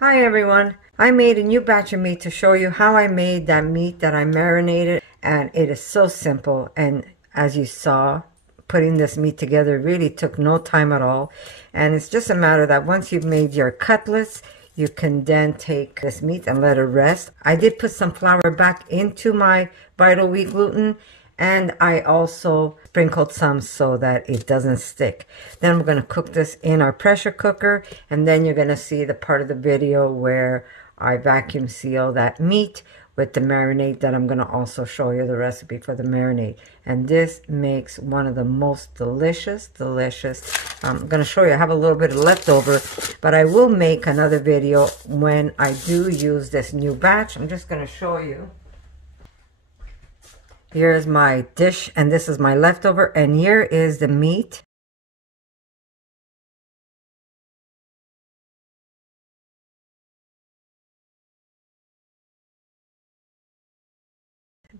Hi everyone, I made a new batch of meat to show you how I made that meat that I marinated, and it is so simple. And as you saw, putting this meat together really took no time at all, and it's just a matter that once you've made your cutlets, you can then take this meat and let it rest. I did put some flour back into my Vital Wheat gluten, and I also sprinkled some so that it doesn't stick. Then we're going to cook this in our pressure cooker, and then you're going to see the part of the video where I vacuum seal that meat with the marinade that I'm going to also show you the recipe for the marinade. And this makes one of the most delicious. I'm going to show you, I have a little bit of leftover, but I will make another video when I do use this new batch. I'm just going to show you. Here's my dish, and this is my leftover, and here is the meat.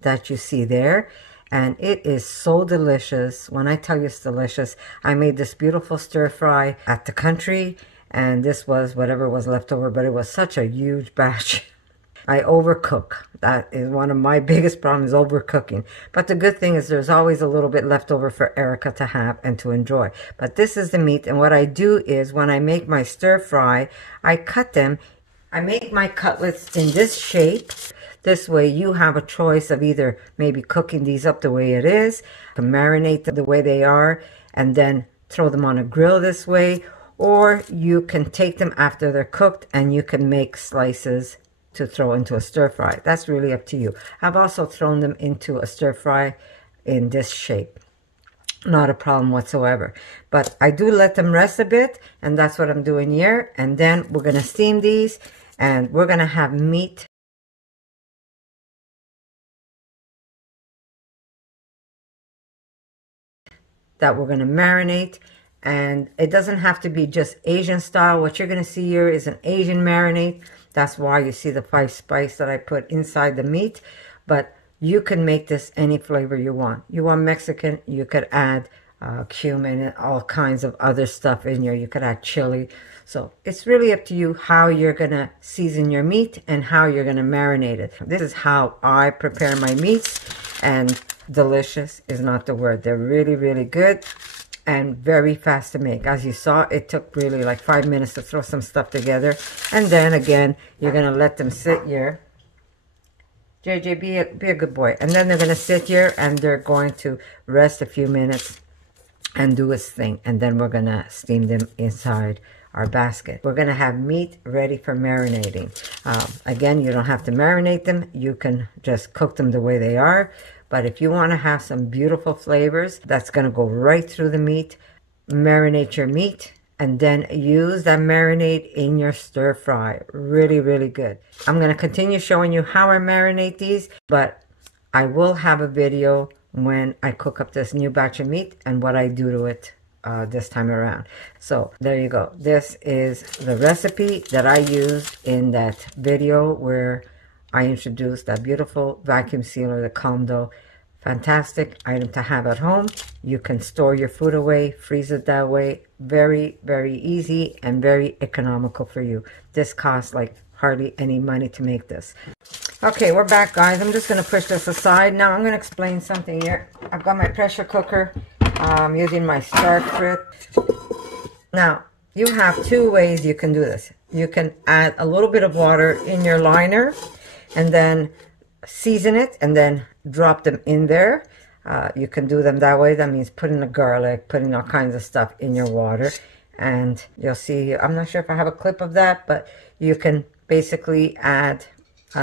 That you see there, and it is so delicious. When I tell you it's delicious, I made this beautiful stir fry at the country, and this was whatever was left over, but it was such a huge batch. I overcook. That is one of my biggest problems, overcooking. But the good thing is there's always a little bit left over for Erica to have and to enjoy. But this is the meat, and what I do is when I make my stir fry, I cut them. I make my cutlets in this shape. This way you have a choice of either maybe cooking these up the way it is, to marinate them the way they are, and then throw them on a grill this way, or you can take them after they're cooked and you can make slices to throw into a stir fry. That's really up to you. I've also thrown them into a stir fry in this shape. Not a problem whatsoever. But I do let them rest a bit, and that's what I'm doing here. And then we're going to steam these, and we're going to have meat that we're going to marinate. And it doesn't have to be just Asian style. What you're going to see here is an Asian marinade. That's why you see the 5 spice that I put inside the meat. But you can make this any flavor you want. You want Mexican, you could add cumin and all kinds of other stuff in here. You could add chili. So it's really up to you how you're going to season your meat and how you're going to marinate it. This is how I prepare my meats, and delicious is not the word. They're really, really good and very fast to make. As you saw, it took really like 5 minutes to throw some stuff together. And then again, you're going to let them sit here. JJ, be a good boy. And then they're going to sit here and they're going to rest a few minutes and do its thing. And then we're going to steam them inside our basket. We're going to have meat ready for marinating. Again, you don't have to marinate them. You can just cook them the way they are. But if you want to have some beautiful flavors, that's going to go right through the meat. Marinate your meat and then use that marinade in your stir fry. Really, really good. I'm going to continue showing you how I marinate these, but I will have a video when I cook up this new batch of meat and what I do to it this time around. So there you go. This is the recipe that I used in that video where I introduced that beautiful vacuum sealer, the Comdo. Fantastic item to have at home. You can store your food away, freeze it that way. Very, very easy and very economical for you. This costs like hardly any money to make this. Okay, we're back, guys. I'm just going to push this aside. Now I'm going to explain something here. I've got my pressure cooker. I'm using my Stark Frit. Now, you have 2 ways you can do this. You can add a little bit of water in your liner and then season it and then drop them in there. You can do them that way. That means putting the garlic, putting all kinds of stuff in your water. And you'll see, I'm not sure if I have a clip of that, but you can basically add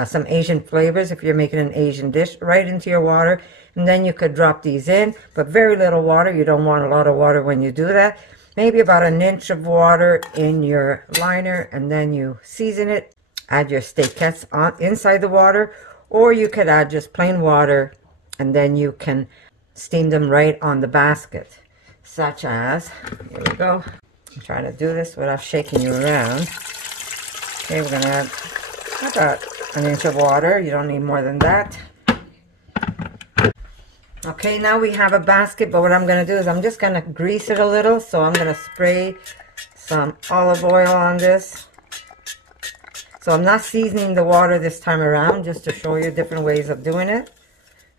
some Asian flavors if you're making an Asian dish right into your water. And then you could drop these in, but very little water. You don't want a lot of water when you do that. Maybe about 1 inch of water in your liner, and then you season it. Add your steakettes on inside the water, or you could add just plain water, and then you can steam them right on the basket. Such as, here we go. I'm trying to do this without shaking you around. Okay, we're gonna add about 1 inch of water. You don't need more than that. Okay, now we have a basket, but what I'm going to do is I'm just going to grease it a little. So I'm going to spray some olive oil on this. So I'm not seasoning the water this time around, just to show you different ways of doing it.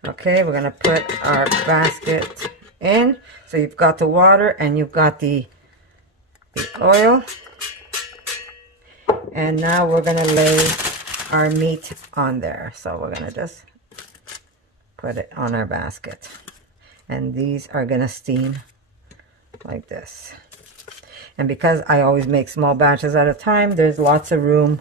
Okay, we're gonna put our basket in. So you've got the water and you've got the oil. And now we're gonna lay our meat on there. So we're gonna just put it on our basket. And these are gonna steam like this. And because I always make small batches at a time, there's lots of room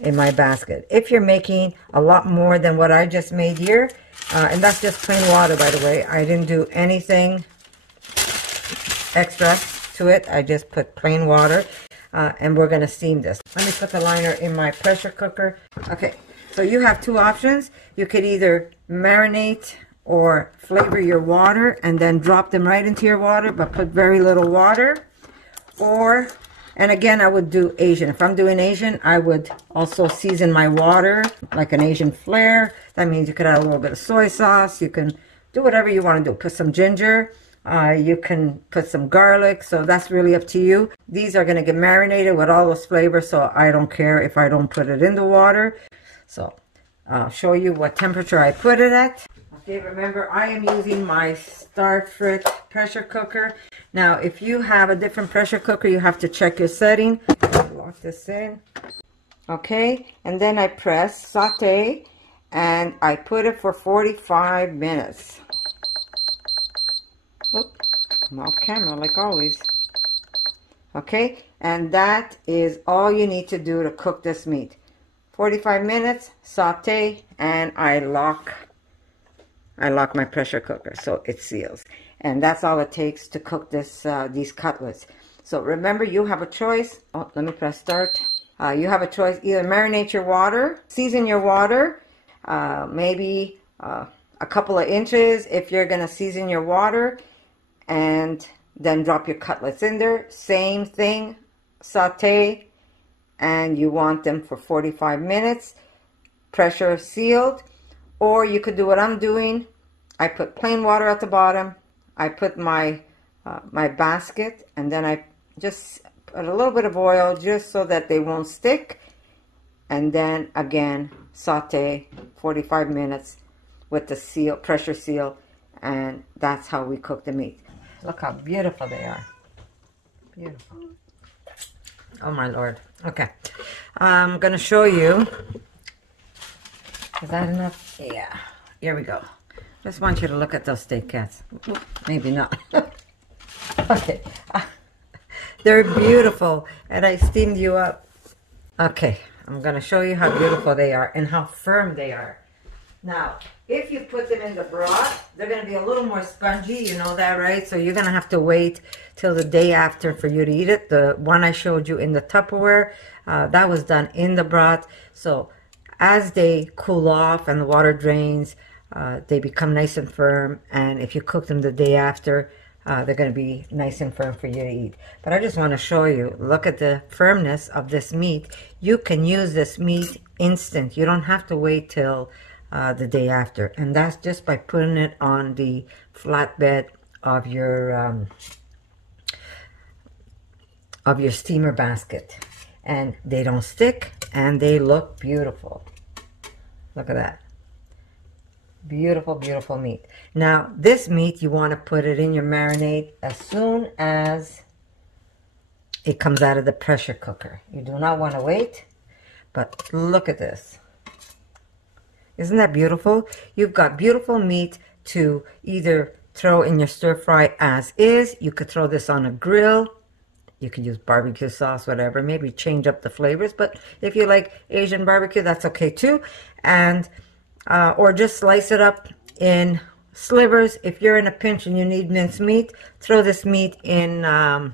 in my basket. If you're making a lot more than what I just made here, and that's just plain water, by the way, I didn't do anything extra to it. I just put plain water, and we're going to steam this. Let me put the liner in my pressure cooker. Okay, so you have two options. You could either marinate or flavor your water and then drop them right into your water, but put very little water. Or, and again, I would do Asian. If I'm doing Asian, I would also season my water like an Asian flair. That means you could add a little bit of soy sauce. You can do whatever you want to do. Put some ginger. You can put some garlic. So that's really up to you. These are going to get marinated with all those flavors, so I don't care if I don't put it in the water. So I'll show you what temperature I put it at. Okay, remember, I am using my Starfrit pressure cooker. Now, if you have a different pressure cooker, you have to check your setting. Lock this in. Okay, and then I press saute, and I put it for 45 minutes. Oop, I'm off camera like always. Okay, and that is all you need to do to cook this meat. 45 minutes, saute, and I lock my pressure cooker so it seals. And that's all it takes to cook this these cutlets. So remember, you have a choice. Oh, let me press start. You have a choice. Either marinate your water, season your water, maybe a couple of inches if you're going to season your water, and then drop your cutlets in there. Same thing, saute, and you want them for 45 minutes, pressure sealed. Or you could do what I'm doing. I put plain water at the bottom. I put my my basket, and then I just put a little bit of oil just so that they won't stick. And then again, saute 45 minutes with the seal, pressure seal, and that's how we cook the meat. Look how beautiful they are. Beautiful. Oh my Lord. Okay. I'm going to show you. Is that enough? Yeah. Here we go. Just want you to look at those steak cats. Maybe not. Okay. They're beautiful. And I steamed you up. Okay. I'm going to show you how beautiful they are and how firm they are. Now, if you put them in the broth, they're going to be a little more spongy. You know that, right? So you're going to have to wait till the day after for you to eat it. The one I showed you in the Tupperware, that was done in the broth. So as they cool off and the water drains, they become nice and firm. And if you cook them the day after, they're going to be nice and firm for you to eat. But I just want to show you, look at the firmness of this meat. You can use this meat instant. You don't have to wait till the day after. And that's just by putting it on the flatbed of your steamer basket. And they don't stick, and they look beautiful. Look at that. Beautiful, beautiful meat. Now, this meat, you want to put it in your marinade as soon as it comes out of the pressure cooker. You do not want to wait, but look at this. Isn't that beautiful? You've got beautiful meat to either throw in your stir fry as is. You could throw this on a grill. You could use barbecue sauce, whatever. Maybe change up the flavors. But if you like Asian barbecue, that's okay too. And or just slice it up in slivers. If you're in a pinch and you need minced meat, throw this meat in a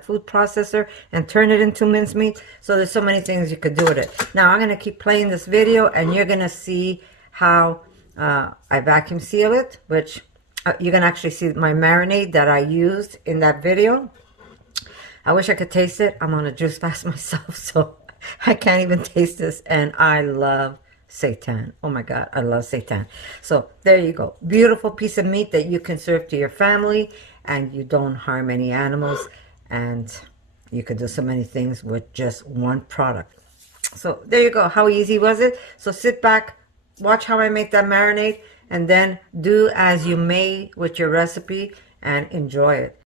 food processor and turn it into minced meat. So there's so many things you could do with it. Now I'm going to keep playing this video, and you're going to see how I vacuum seal it, which you can actually see my marinade that I used in that video. I wish I could taste it. I'm on a juice fast myself, so I can't even taste this, and I love seitan. Oh my God, I love seitan. So there you go. Beautiful piece of meat that you can serve to your family, and you don't harm any animals. And you could do so many things with just one product. So there you go. How easy was it? So sit back, watch how I make that marinade, and then do as you may with your recipe and enjoy it.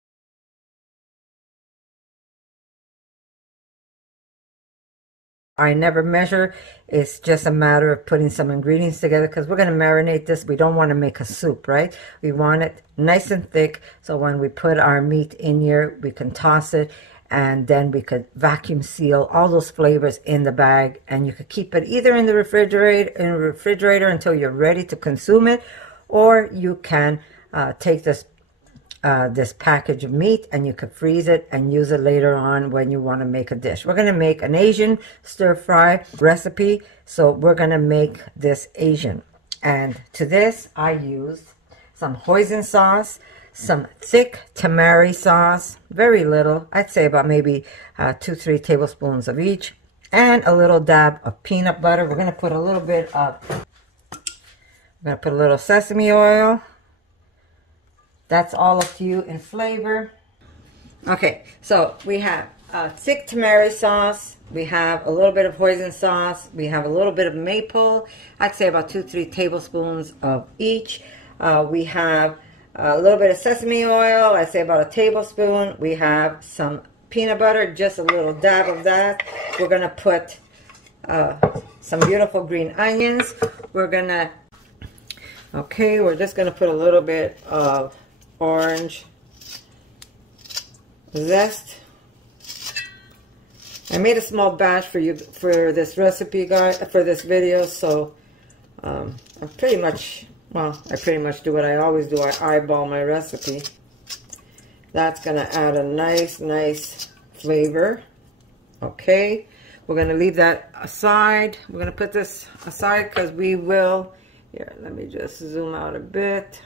I never measure. It's just a matter of putting some ingredients together because we're going to marinate this. We don't want to make a soup, right? We want it nice and thick, so when we put our meat in here, we can toss it, and then we could vacuum seal all those flavors in the bag, and you could keep it either in the refrigerator until you're ready to consume it, or you can take this package of meat and you could freeze it and use it later on when you want to make a dish. We're going to make an Asian stir-fry recipe, so we're going to make this Asian. And to this, I used some hoisin sauce, some thick tamari sauce, very little, I'd say about maybe 2-3 tablespoons of each, and a little dab of peanut butter. We're going to put a little bit of, sesame oil. That's all up to you in flavor. Okay, so we have thick tamari sauce. We have a little bit of hoisin sauce. We have a little bit of maple. I'd say about 2-3 tablespoons of each. We have a little bit of sesame oil. I'd say about a tablespoon. We have some peanut butter, just a little dab of that. We're going to put some beautiful green onions. We're just going to put a little bit of orange zest. I made a small batch for you for this recipe, guys, for this video, so I pretty much do what I always do. I eyeball my recipe. That's gonna add a nice flavor. Okay, we're gonna leave that aside. We're gonna put this aside because we will, here, let me just zoom out a bit.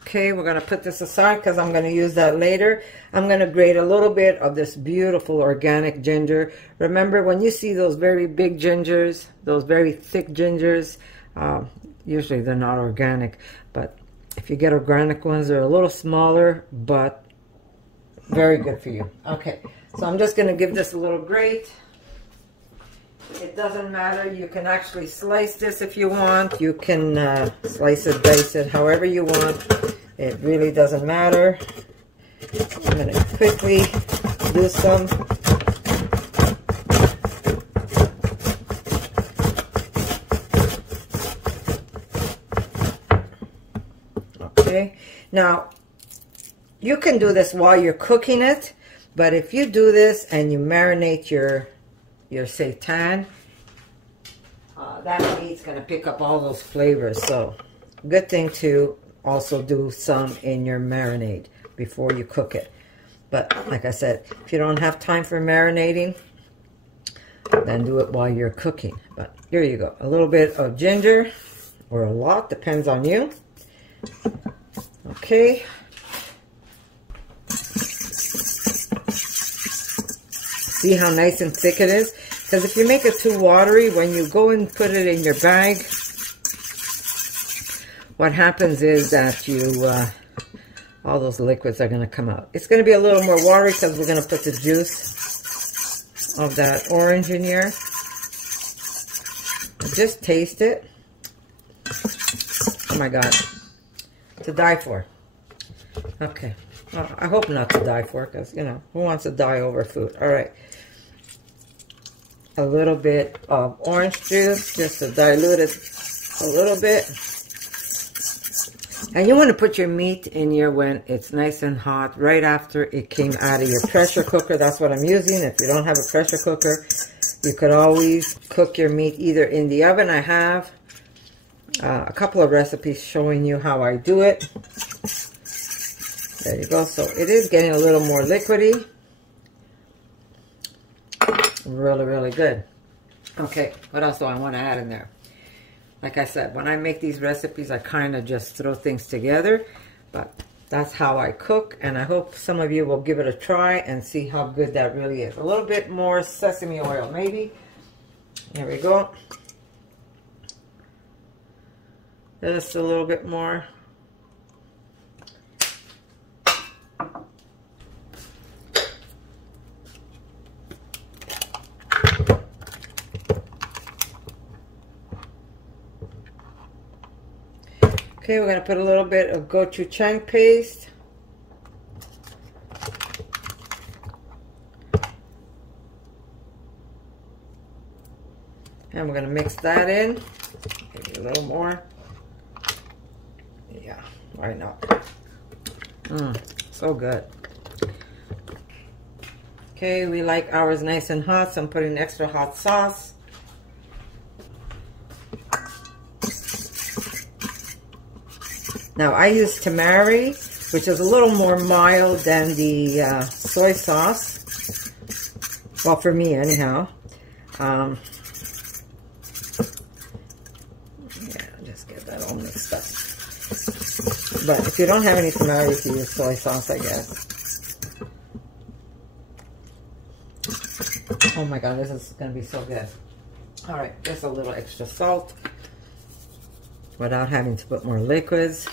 Okay, we're going to put this aside because I'm going to use that later. I'm going to grate a little bit of this beautiful organic ginger. Remember, when you see those very big gingers, those very thick gingers, usually they're not organic. But if you get organic ones, they're a little smaller, but very good for you. Okay, so I'm just going to give this a little grate. It doesn't matter. You can actually slice this if you want. You can slice it, dice it, however you want. It really doesn't matter. I'm going to quickly do some. Okay. Now, you can do this while you're cooking it, but if you do this and you marinate your seitan, that meat's going to pick up all those flavors. So good thing to also do some in your marinade before you cook it. But like I said, if you don't have time for marinating, then do it while you're cooking. But here you go, a little bit of ginger, or a lot, depends on you. Okay. See how nice and thick it is? Because if you make it too watery, when you go and put it in your bag, what happens is that all those liquids are going to come out. It's going to be a little more watery because we're going to put the juice of that orange in here. Just taste it. Oh my God. To die for. Okay. Well, I hope not to die for, because, you know, who wants to die over food? All right. A little bit of orange juice, just to dilute it a little bit. And you want to put your meat in here when it's nice and hot, right after it came out of your pressure cooker. That's what I'm using. If you don't have a pressure cooker, you could always cook your meat either in the oven. I have a couple of recipes showing you how I do it. There you go. So it is getting a little more liquidy. Really, really good. Okay, what else do I want to add in there? Like I said, when I make these recipes, I kind of just throw things together. But that's how I cook, and I hope some of you will give it a try and see how good that really is. A little bit more sesame oil, maybe. There we go. Just a little bit more. Okay, we're going to put a little bit of gochujang paste. And we're going to mix that in. Maybe a little more. Yeah, why not? So good. Okay, we like ours nice and hot, so I'm putting extra hot sauce. Now, I use tamari, which is a little more mild than the soy sauce. Well, for me, anyhow. Yeah, just get that all mixed up. But if you don't have any tamari, you can use soy sauce, I guess. Oh my God, this is going to be so good. All right, just a little extra salt without having to put more liquids.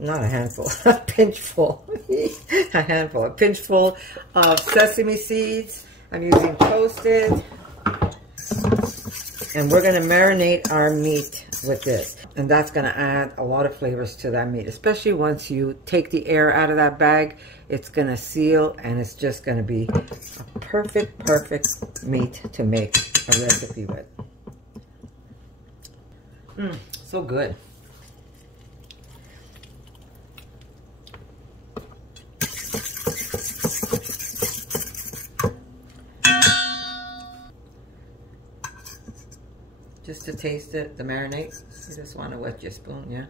Not a handful, a pinchful, a pinchful of sesame seeds. I'm using toasted. And we're going to marinate our meat with this. And that's going to add a lot of flavors to that meat. Especially once you take the air out of that bag, it's going to seal and it's just going to be a perfect meat to make a recipe with. So good. Just to taste it, the marinade. You just want to wet your spoon, yeah?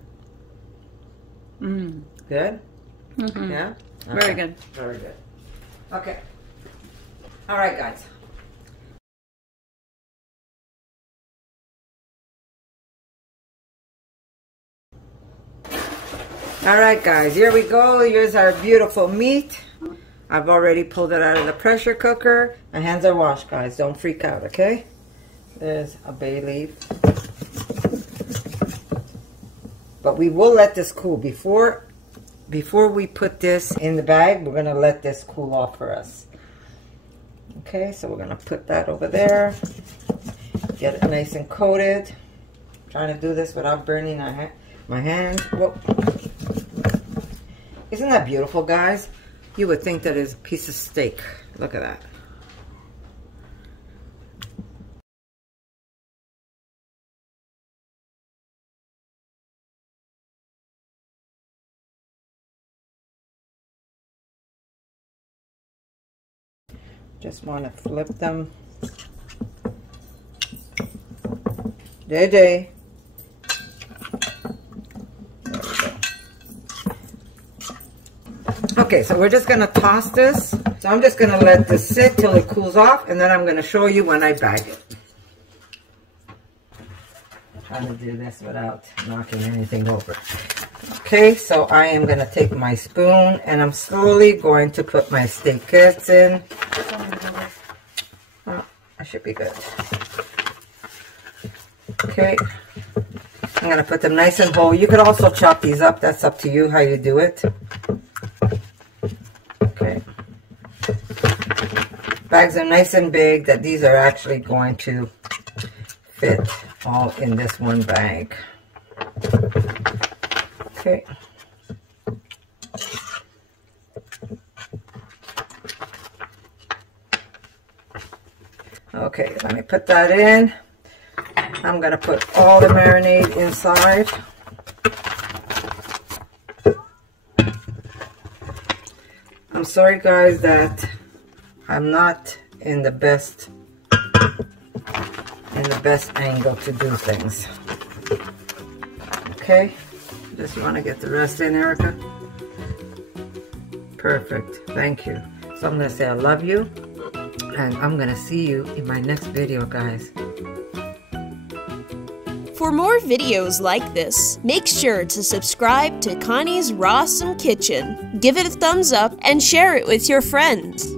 Good? Yeah? Okay. Very good. Very good. Okay. All right, guys. All right, guys. Here we go. Here's our beautiful meat. I've already pulled it out of the pressure cooker. My hands are washed, guys. Don't freak out, okay? There's a bay leaf. But we will let this cool. Before we put this in the bag, we're going to let this cool off for us. Okay, so we're going to put that over there. Get it nice and coated. I'm trying to do this without burning my hand. Whoa. Isn't that beautiful, guys? You would think that is a piece of steak. Look at that. Just want to flip them. JJ. There we go. Okay, so we're just going to toss this. So I'm just going to let this sit till it cools off, and then I'm going to show you when I bag it. I'm trying to do this without knocking anything over. Okay, so I am going to take my spoon, and I'm slowly going to put my steak kits in. Oh, I should be good. Okay, I'm going to put them nice and whole. You could also chop these up. That's up to you how you do it. Okay. Bags are nice and big that these are actually going to fit all in this one bag. Okay. Okay, let me put that in. I'm going to put all the marinade inside. I'm sorry, guys, that I'm not in the best angle to do things. Okay, just want to get the rest in, Erica. Perfect. Thank you. So I'm going to say I love you, and I'm going to see you in my next video, guys. For more videos like this, make sure to subscribe to Connie's RAWsome Kitchen, give it a thumbs up, and share it with your friends.